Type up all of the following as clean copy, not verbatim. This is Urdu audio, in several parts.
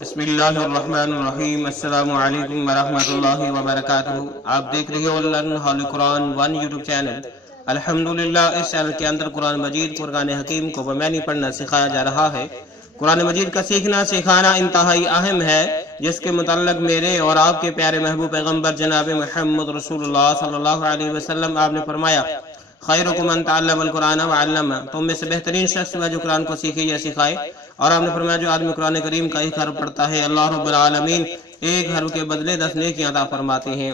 بسم اللہ الرحمن الرحیم۔ السلام علیکم ورحمۃ اللہ وبرکاتہ۔ آپ دیکھ رہے ہو لرن ہول قرآن 1 یوٹیوب چینل۔ الحمدللہ اس چینل کے اندر قرآن مجید قرآن حکیم کو بمعنی پڑھنا سکھایا جا رہا ہے۔ قرآن مجید کا سیکھنا سکھانا انتہائی اہم ہے، جس کے متعلق میرے اور آپ کے پیارے محبوب پیغمبر جناب محمد رسول اللہ صلی اللہ علیہ وسلم آپ نے فرمایا، خیرکم من تعلم القرآن وعلمہ، تم میں سے بہترین شخص ہے جو قرآن کو سیکھے یا سکھائے۔ اور آپ نے فرمایا جو آدمی قرآن کریم کا ایک حرف پڑھتا ہے، اللہ رب العالمین ایک حرف کے بدلے 10 نیکیاں عطا فرماتے ہیں۔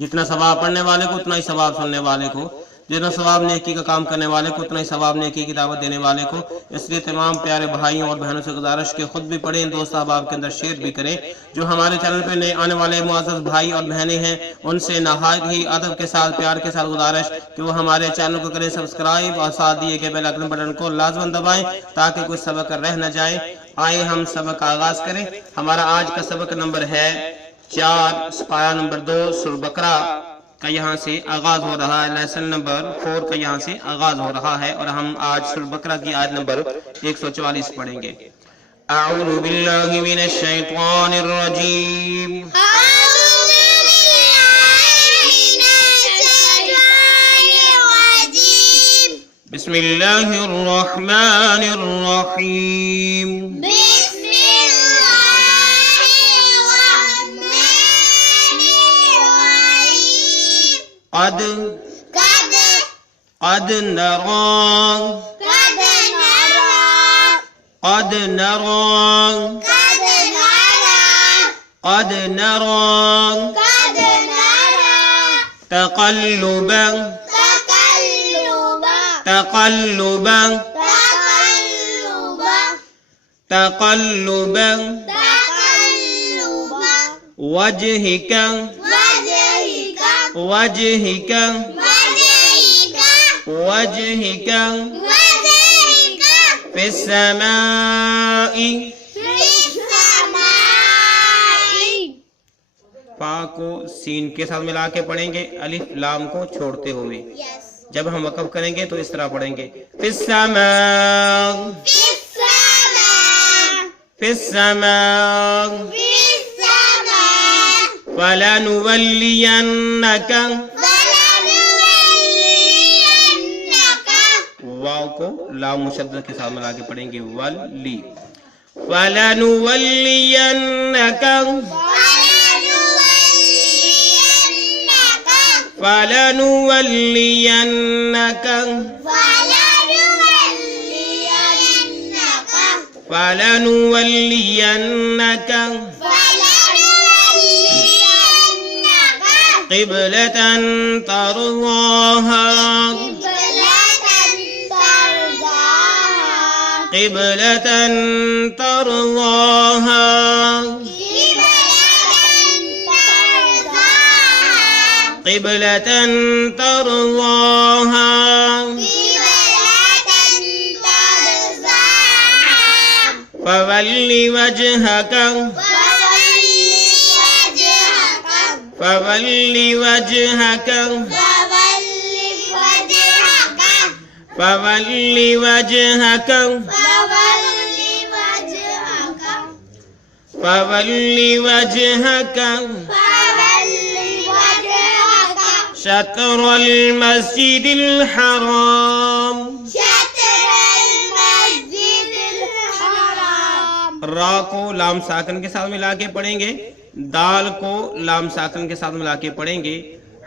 جتنا ثواب پڑھنے والے کو اتنا ہی ثواب سننے والے کو، جتنا ثواب نیکی کا کام کرنے والے کو اتنا ہی ثواب نیکی کی دعوت دینے والے کو۔ اس لیے تمام پیارے بھائیوں اور بہنوں سے گزارش کہ خود بھی پڑھیں، دوست احباب کے اندر شیئر بھی کریں۔ جو ہمارے چینل پہ نئے آنے والے معزز بھائی اور بہنیں ہیں، ان سے نہایت ہی ادب کے ساتھ پیار کے ساتھ گزارش کہ وہ ہمارے چینل کو کریں سبسکرائب اور ساتھ دیے گئے بیل آئیکن بٹن کو لازماً دبائیں تاکہ کوئی سبق رہ نہ جائے۔ آئے ہم سبق کا آغاز کریں۔ ہمارا آج کا سبق نمبر ہے 4، پارہ نمبر 2 سورہ بقرہ کا یہاں سے آغاز ہو رہا ہے۔ لیسن نمبر 4 کا یہاں سے آغاز ہو رہا ہے اور ہم آج سورہ بقرہ کی آیت نمبر 144 پڑھیں گے۔ اعوذ باللہ من الشیطان الرجیم، بسم اللہ الرحمن الرحیم۔ قد نرى قد نرى تقلبا وجهك في السماء۔ فا کو سین کے ساتھ ملا کے پڑھیں گے، الف لام کو چھوڑتے ہوئے۔ جب ہم وقف کریں گے تو اس طرح پڑھیں گے، في السماء في السماء فلنولينك، واو کو لام مشدد کے ساتھ ملا کے پڑھیں گے، ولی، فلنولينك فلنولينك فلنولينك قبلة ترضاها قبلة ترضاها قبلة ترضاها فول وجهك فول وجهك فول وجهك فول وجهك شطر المسجد الحرام۔ را کو لام ساکن کے ساتھ ملا کے پڑھیں گے، دال کو لام ساکن کے ساتھ ملا کے پڑھیں گے،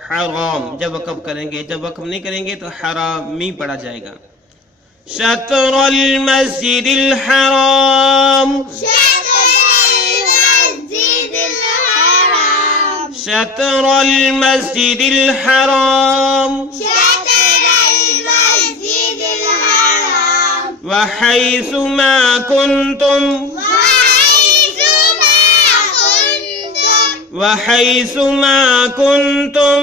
حرام جب وقف کریں گے، جب وقف نہیں کریں گے تو حرامی پڑھا جائے گا۔ شطر المسجد الحرام، شطر المسجد الحرام وحيث ما كنتم وحيث ما كنتم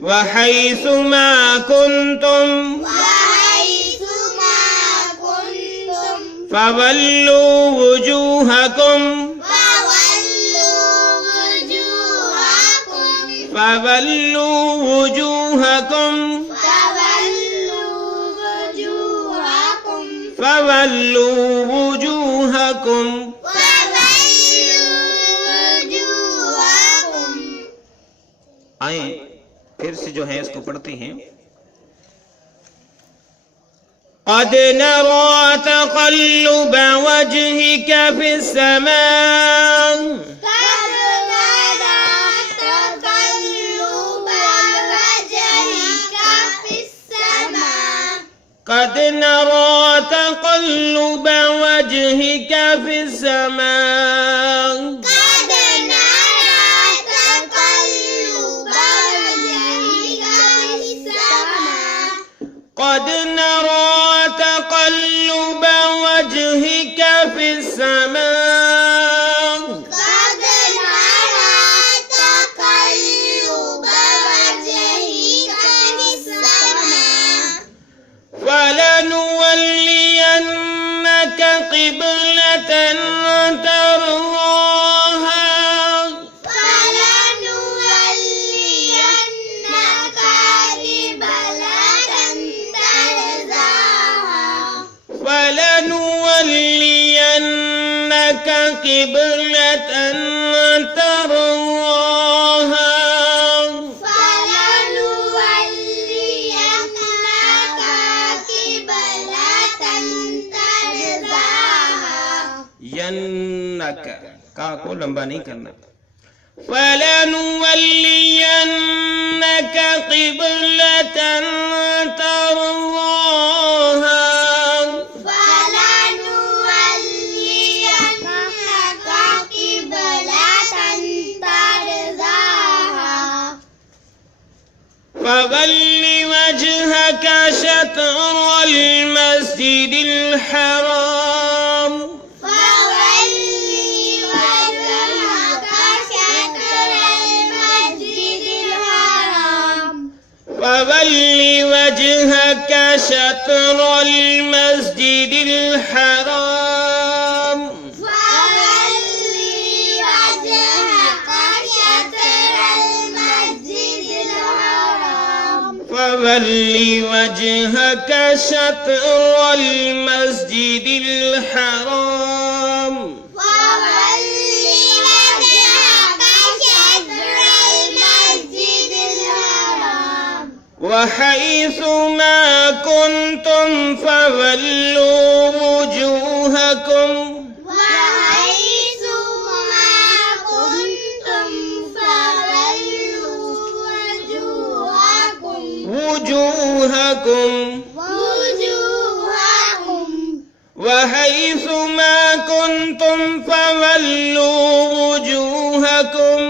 وحيث ما كنتم فولوا وجوهكم فولوا وجوهكم فولوا وجوهکم آئیں پھر سے جو ہے اس کو پڑھتے ہیں. قد نرى تقلب وجهك في السماء قد نرى تقلب وجهك في السماء قد نرى تقلب وجهك في السماء قد نرى تقلب وجهك في السماء فلنولينك قبلة ترضاها فلنولينك قبلة ترضاها ینک کا کو لمبا نہیں کرنا. فلنولينك قبلة ترضاها فول وجهك شطر المسجد الحرام فول وجهك شطر المسجد الحرام فول وجهك شطر المسجد الحرام وحيث ما كنتم فولوا وجوهكم وحيث ما كنتم فولوا وجوهكم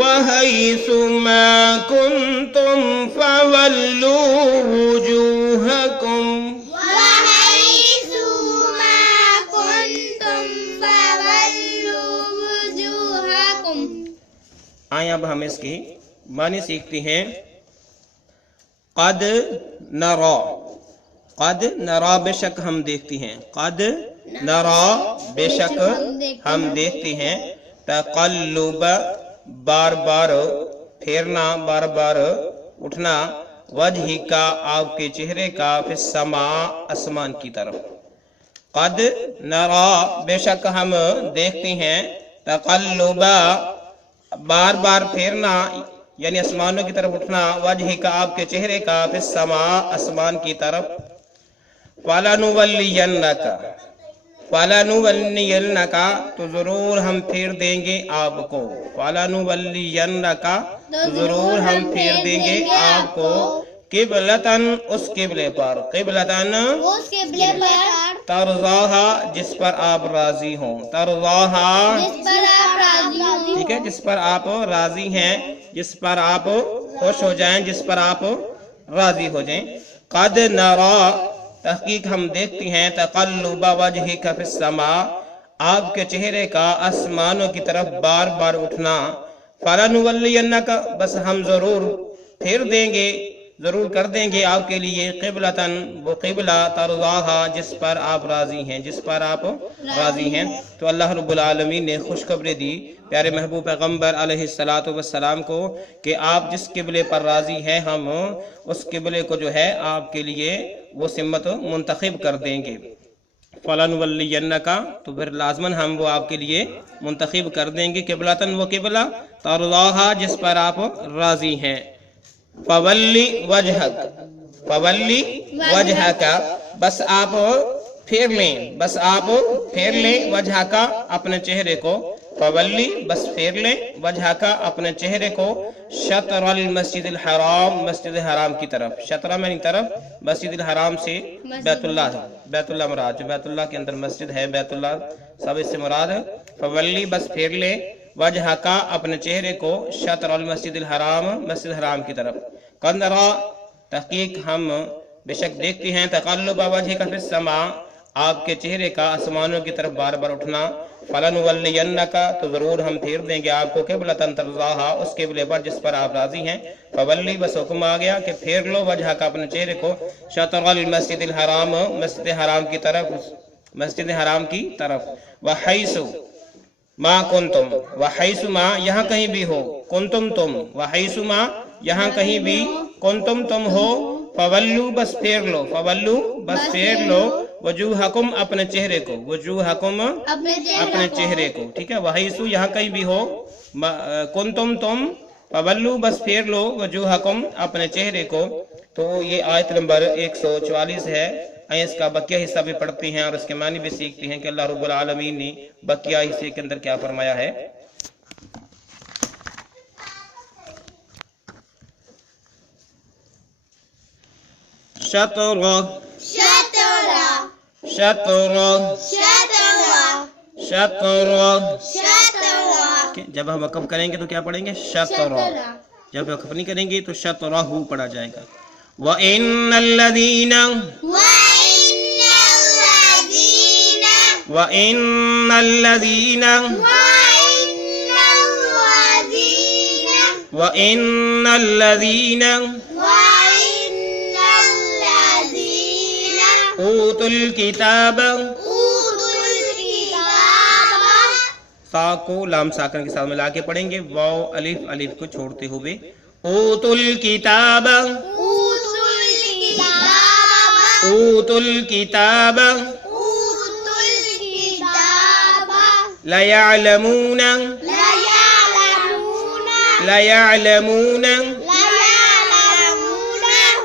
وحيث ما كنتم فولوا وجوهكم آئیں اب ہم اس کی معنی سیکھتے ہیں. قد نرى قد نرى بے شک ہم دیکھتے ہیں. قد نرى بے شک ہم دیکھتے ہیں. تقلب بار بار پھیرنا بار بار اٹھنا. وجہ کا آپ کے چہرے کا فی السماء آسمان کی طرف. قد نرى بے شک ہم دیکھتے ہیں. تقلب بار بار پھیرنا یعنی آسمانوں کی طرف اٹھنا. وجہ کا آپ کے چہرے کا فی السماء آسمان کی طرف. فَلَنُوَلِّيَنَّكَ تو ضرور ہم پھیر دیں گے آپ کو. فَلَنُوَلِّيَنَّكَ تو ضرور ہم پھیر دیں گے آپ کو. قبلتاً اس قبلے پر. قبلتاً اس قبلے پر. ترضاہا جس پر آپ راضی ہوں. ترضاہا جس پر آپ راضی ہوں. ٹھیک ہے جس پر آپ راضی ہیں جس پر آپ خوش ہو جائیں جس پر آپ راضی ہو جائیں. قد نرى تحقیق ہم دیکھتے ہیں. تقلب وجہک فی السماء آپ کے چہرے کا آسمانوں کی طرف بار بار اٹھنا. فَلَنُوَلِّيَنَّكَ بس ہم ضرور پھیر دیں گے ضرور کر دیں گے آپ کے لیے قبلتن وہ قبلہ ترضاہا جس پر آپ راضی ہیں، جس پر آپ راضی ہیں۔ تو اللہ رب العالمین نے خوشخبری دی پیارے محبوب پیغمبر علیہ السلام کو کہ آپ جس قبلے پر راضی ہیں ہم اس قبلے کو جو ہے آپ کے لیے وہ سمت منتخب کر دیں گے۔ فَلَنُوَلِّيَنَّكَ تو پھر لازماً ہم وہ آپ کے لیے منتخب کر دیں گے قبلتن وہ قبلہ ترضاہا جس پر آپ راضی ہیں۔ فَوَلِّ وَجْهَكَ فَوَلِّ وَجْهَكَ بس آپ پھیر لیں، بس آپ پھیر لیں وجهك اپنے چہرے کو، فَوَلِّ بس پھیر لیں وجهك اپنے چہرے کو شطر المسجد الحرام مسجد حرام کی طرف، شطرہ میں طرف مسجد الحرام سے بیت اللہ ہے، بیت اللہ مراد جو بیت اللہ کے اندر مسجد ہے بیت اللہ سب اس سے مراد ہے۔ فَوَلِّ بس پھیر لیں وجهك اپنے چہرے کو شطر المسجد الحرام مسجد حرام کی طرف۔ قد نرى تحقیق ہم بے شک دیکھتے ہیں تقلب وجهك فی السماء آپ کے چہرے کا آسمانوں کی طرف بار بار اٹھنا، فَلَنُوَلِّيَنَّكَ تو ضرور ہم پھیر دیں گے آپ کو قبلۃ ترضاہا اس قبلے پر جس پر آپ راضی ہیں۔ فَوَلِّ بس حکم آ گیا کہ پھیر لو وجهك اپنے چہرے کو شطر المسجد الحرام مسجد حرام کی طرف، مسجد حرام کی طرف۔ وَحَيْثُ ما کنتم وحیث ما یہاں کہیں بھی ہو، کنتم تم، وحیث ما یہاں کہیں بھی کنتم تم ہو، فولو بس پھیر لو، فولو بس پھیر لو وجوہکم اپنے چہرے کو، وجوہکم اپنے چہرے کو، ٹھیک ہے۔ وحیث یہاں کہیں بھی ہو، کنتم تم، فولو بس پھیر لو وجوہکم اپنے چہرے کو۔ تو یہ آیت نمبر 144 ہے۔ اس کا بقیہ حصہ بھی پڑھتے ہیں اور اس کے معنی بھی سیکھتے ہیں کہ اللہ رب العالمین نے بقیہ حصے کے اندر کیا فرمایا ہے۔ شطر شطر شطر شطر شطر جب ہم وقف کریں گے تو کیا پڑھیں گے؟ شطر۔ جب وقف نہیں کریں گے تو شطرہ پڑھا جائے گا۔ وَإِنَّ الَّذِينَ وَإِنَّ الَّذِينَ وَإِنَّ الَّذِينَ أُوتُوا الْكِتَابَ سا کو لام ساکن کے ساتھ ملا کے پڑھیں گے، واو الف الف کو چھوڑتے ہوئے، اوتوا الکتاب اوتوا الکتاب لیعلمون لیعلمون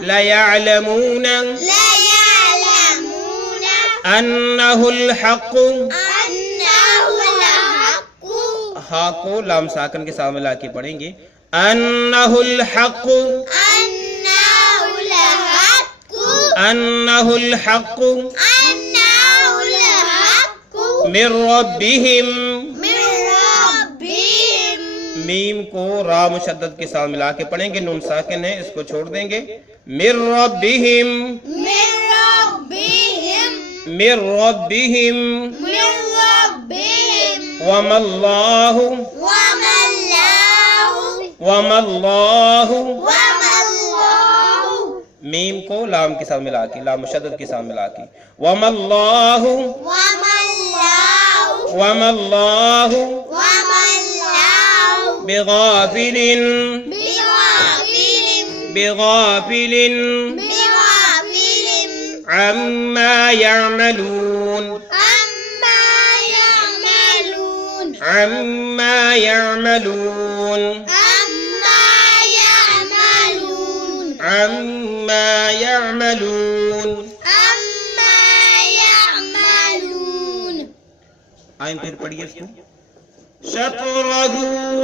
لیعلمون انہ الحق ہا کو لام ساکن کے ساتھ ملا کے پڑھیں گے، انہ الحق انہ الحق من ربہم، میم کو را مشدد کے ساتھ ملا کے پڑھیں گے، نون ساکن ہے اس کو چھوڑ دیں گے، من ربہم من ربہم وما اللہ وما اللہ میم کو لام کے ساتھ ملا کے، لام مشدد کے ساتھ ملا کے، وما اللہ وما اللہ بغافل بغافل عما يعملون عما يعملون عما يعملون آئیں پھر پڑھیے اس کو، شطرہ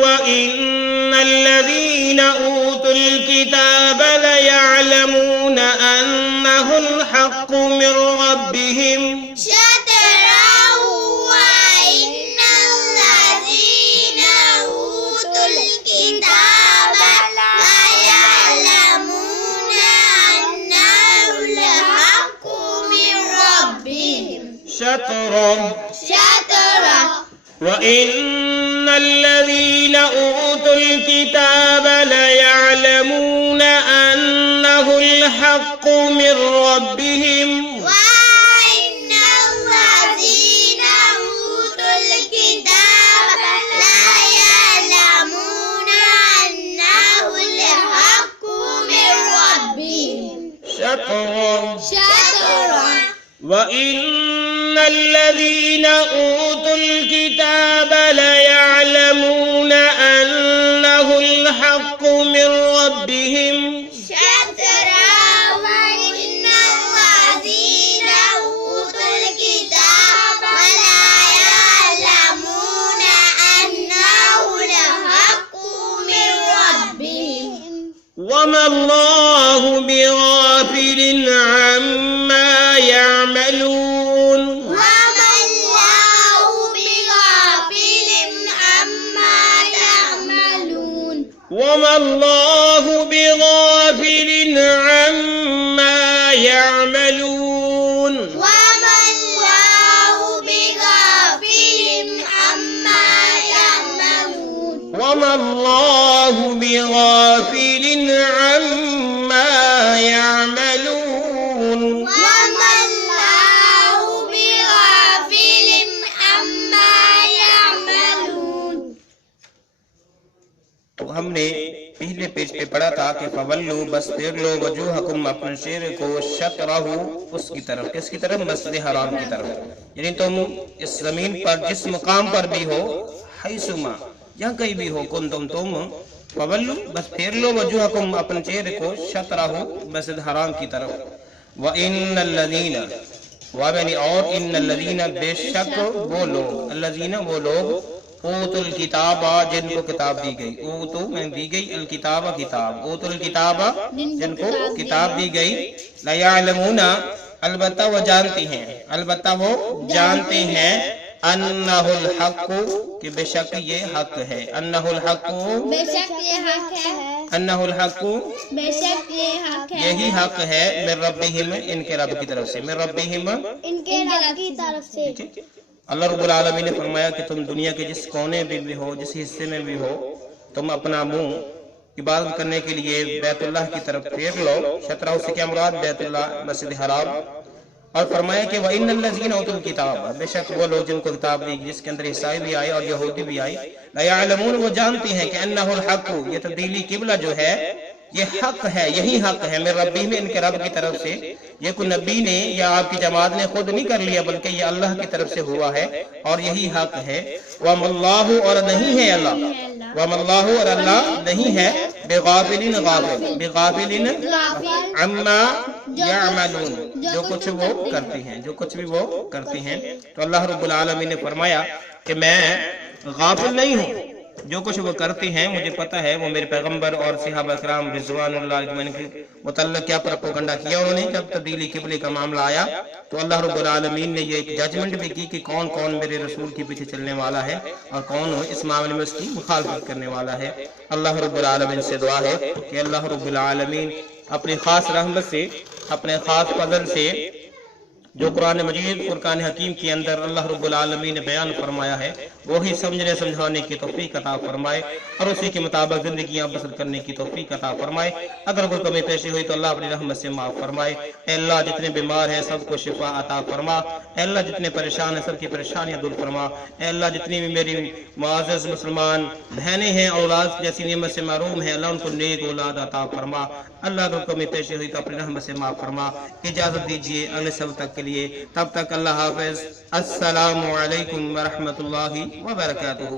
وَإِنَّ الَّذِينَ أُوتُوا الْكِتَابَ لَيَعْلَمُونَ أَنَّهُ الْحَقُّ مِنْ رَبِّهِمْ وَإِنَّ الَّذِينَ أُوتُوا الْكِتَابَ لَيَعْلَمُونَ أَنَّهُ شطرا شطرا وإن الذين أوتوا الكتاب ليعلمون أنه الحق من ربهم شطرا وإن الذين أوتوا الكتاب لا يعلمون أنه الحق من ربهم وما الله بغافل عما يعملون وما الله بغافل عما يعملون وما الله بغافل عما يعملون وما الله بغافل عما يعملون وما الله بغافل عما يعملون وما الله بغافل عما يعملون تو ہم نے پہلے پیج پہ پڑھا تھا کہ فولو بس پھیر لو وجوہکم اپنے چہرے کو شطرہ اس کی طرف، کس کی طرف؟ مسجد حرام کی طرف. یعنی تم اس زمین پر جس مقام پر بھی ہو، حیثما جہاں کہیں بھی ہو، کن تم فولو بس پھیر لو وجوہکم اپنے چہرے کو شطرہ مسجد حرام کی طرف. وَإِنَّ الَّذِينَ وَمَنِ اور ان الذین بے شک وہ لوگ، الذین وہ لوگ اوتوا الکتاب جن کو کتاب دی گئی، اوتو میں دی گئی الکتاب کتاب، اوتوا الکتاب جن کو کتاب دی گئی، لا یعلمون البتہ وہ جانتے ہیں، البتہ وہ جانتے ہیں انہ الحق کہ بے شک یہ حق ہے، انہ الحق بے شک یہ حق ہے، انہ الحق بے شک یہ حق ہے، یہی حق ہے من ربہم ان کے رب کی طرف سے، من ربہم. ان کے رب کی طرف سے. اللہ رب العالمین نے فرمایا کہ تم دنیا کے جس کونے میں بھی ہو، جس حصے میں بھی ہو، تم اپنا منہ عبادت کرنے کے لیے بیت اللہ کی طرف پھیر لو. شطرہ سے کیا مراد؟ بیت اللہ، مسجد حرام. اور فرمایا کہ وَإِنَّ الَّذِينَ أُوتُوا الْكِتَابَ بے شک وہ لوگ جن کو کتاب دی جس کے اندر عیسائی بھی آئے اور یہودی بھی آئے، لا یعلمون وہ جانتے ہیں کہ انہ الحق یہ تبدیلی قبلہ جو ہے یہ حق ہے، یہی حق ہے من ربہم ان کے رب کی طرف سے. یہ کوئی نبی نے یا آپ کی جماعت نے خود نہیں کر لیا بلکہ یہ اللہ کی طرف سے ہوا ہے اور یہی حق ہے. وَمَا اللَّهُ اور نہیں ہے اللہ، وَمَا اللَّهُ اور اللہ نہیں ہے بغافل غافل، بغافل عما یعملون جو کچھ وہ کرتے ہیں، جو کچھ بھی وہ کرتے ہیں. تو اللہ رب العالمین نے فرمایا کہ میں غافل نہیں ہوں، جو کچھ وہ کرتے ہیں مجھے پتہ ہے. وہ میرے پیغمبر اور صحابہ کرام رضوان اللہ اجمعین کے متعلق کیا پروپیگنڈا کیا انہوں نے. جب تبدیلی قبلے کا معاملہ آیا تو اللہ رب العالمین نے یہ ایک ججمنٹ بھی کی کہ کون کون میرے رسول کے پیچھے چلنے والا ہے اور کون اس معاملے میں اس کی مخالفت کرنے والا ہے. اللہ رب العالمین سے دعا ہے کہ اللہ رب العالمین اپنی خاص رحمت سے، اپنے خاص فضل سے جو قرآن مجید فرقان حکیم کے اندر اللہ رب العالمین نے بیان فرمایا ہے وہی سمجھنے سمجھانے کی توفیق عطا فرمائے اور اسی کے مطابق زندگیاں بسر کرنے کی توفیق عطا فرمائے. اگر کوئی کمی پیشی ہوئی تو اللہ اپنی رحمت سے معاف فرمائے. اے اللہ جتنے بیمار ہیں سب کو شفا عطا فرما. اے اللہ جتنے پریشان ہیں سب کی پریشانیاں دور فرما. اے اللہ جتنی بھی میری معزز مسلمان بہنیں ہیں اولاد جیسی نعمت سے محروم ہیں اللہ ان کو نیک اولاد عطا فرما. اللہ اگر کمی پیشی ہوئی تو اپنی رحمت سے معاف فرما. اجازت دیجیے اگلے سب تک کے لیے، تب تک اللہ حافظ. السلام علیکم ورحمۃ اللہ وبرکاتہ.